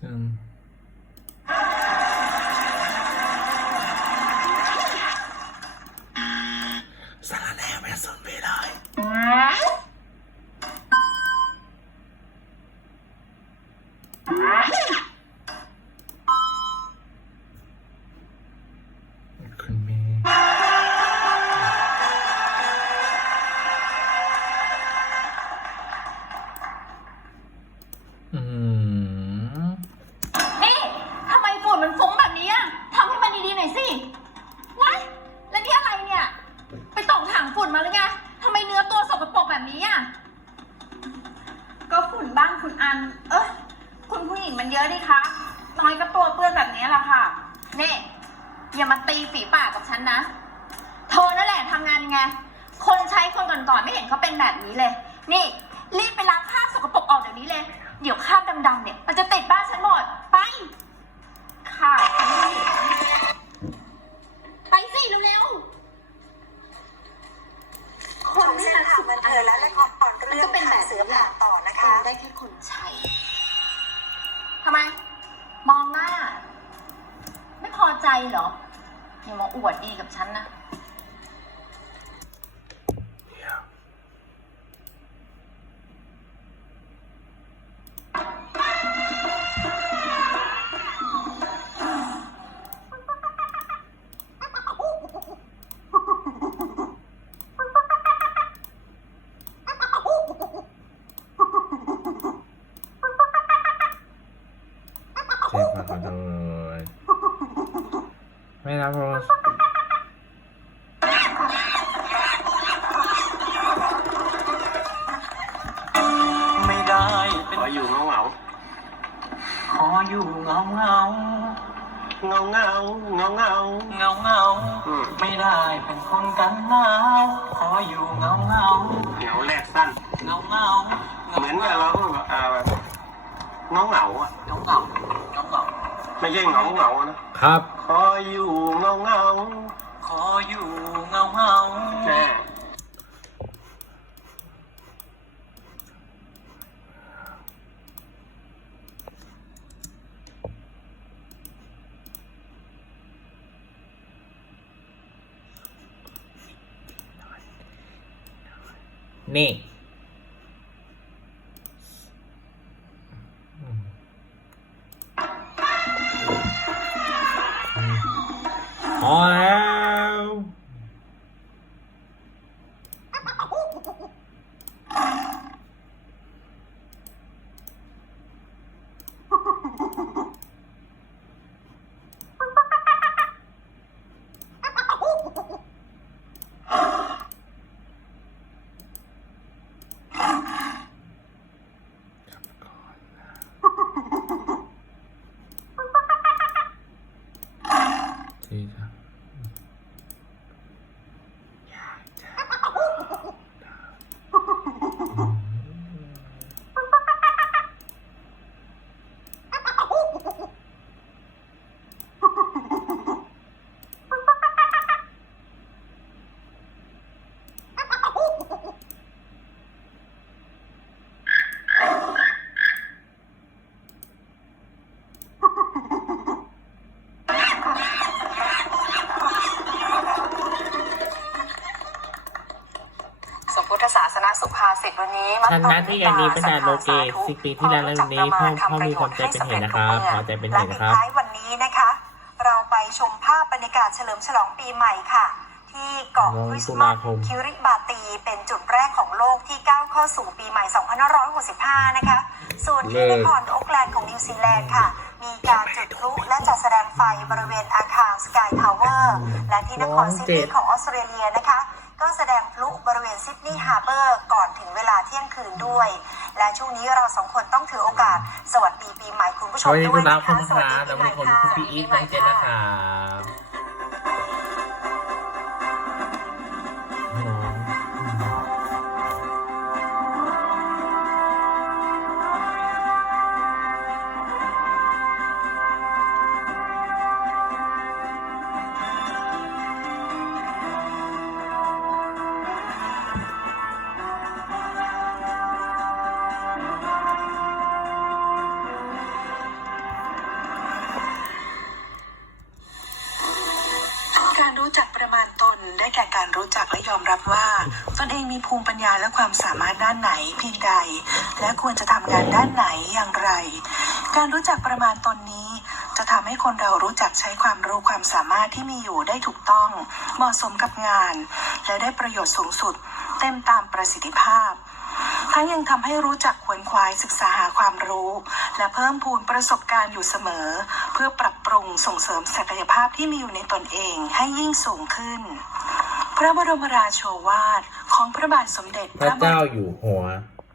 这样 เอ้ยคุณผู้หญิงมันเยอะดิคะน้อยก็ตัวเปื้อนแบบนี้แหละค่ะ นี่ อย่ามาตีฝีปากกับฉันนะ โทนั่นแหละทำงานยังไง คนใช้คนก่อนๆไม่เห็นเขาเป็นแบบนี้เลย นี่ รีบไปล้างคราบสกปรกออกเดี๋ยวนี้เลย เดี๋ยวคราบดำๆเนี่ย มันจะติด เหรออย่ามาอวดดีกับฉันนะ ไม่รับโทรศัพท์ไม่ได้เป็นขออยู่เงาเงาขออยู่เงาเงาเงาเงาเงาเงาเงาเงาอืมไม่ได้เป็นคนกันหนาวขออยู่เงาเงาเหงาแรกสั้นเงาเงาเหมือนกับเราแบบอ่าแบบเงาเงาอะเงาเงาเงาเงาไม่ใช่เหงาเหงานะครับ ขออยู่เงาเงาขออยู่เงาเงาแน่นี่ พอแล้ว ที่จะอยากจะ สมพุทธศา สนาสุภาษิตวันนี้ฉันนะที่ยันนี้เป็นนายโลเกสิบปีที่แล้วและวันนี้พ่อพ่อมีความใจเป็นเหตุนะครับขอใจเป็นเหตุนะครับและปิดท้ายวันนี้นะคะ เราไปชมภาพบรรยากาศเฉลิมฉลองปีใหม่ค่ะ ที่เกาะวันคริสตุต์มาลาสคมคิริบาตี เป็นจุดแรกของโลกที่ก้าวเข้าสู่ปีใหม่ 2565 นะคะ ส่วนที่นครโอ๊กแลนด์ของนิวซีแลนด์ค่ะมีการจุดพลุและจัดแสดงไฟบริเวณอาคารสกายทาวเวอร์และที่นครซิดนีย์ของออสเตรเลียนะคะ ก็แสดงพลุบริเวณซิดนีย์ฮาร์เบอร์ก่อนถึงเวลาเที่ยงคืนด้วย และช่วงนี้เราสองคนต้องถือโอกาส สวัสดีปีใหม่คุณผู้ชสมวัสดีด้คุวยณรันะบคุคะณสวัสค้าดีแล้วปีมีใหม่คนค่ะคุณพี่อีทน้องเจนนะครั การรู้จักและยอมรับว่า ตนเองมีภูมิปัญญาและความสามารถด้านไหนเพียงใด และควรจะทำงานด้านไหนอย่างไร การรู้จักประมาณตนนี้ จะทำให้คนเรารู้จักใช้ความรู้ความสามารถที่มีอยู่ได้ถูกต้อง เหมาะสมกับงาน และได้ประโยชน์สูงสุด เต็มตามประสิทธิภาพทั้งยังทำให้รู้จักขวนขวายศึกษาหาความรู้ และเพิ่มพูนประสบการณ์อยู่เสมอ เพื่อปรับปรุงส่งเสริมศักยภาพที่มีอยู่ในตนเองให้ยิ่งสูงขึ้น พระบรมราโชวาทของพระบาทสมเด็จพระเจ้าอยู่หัว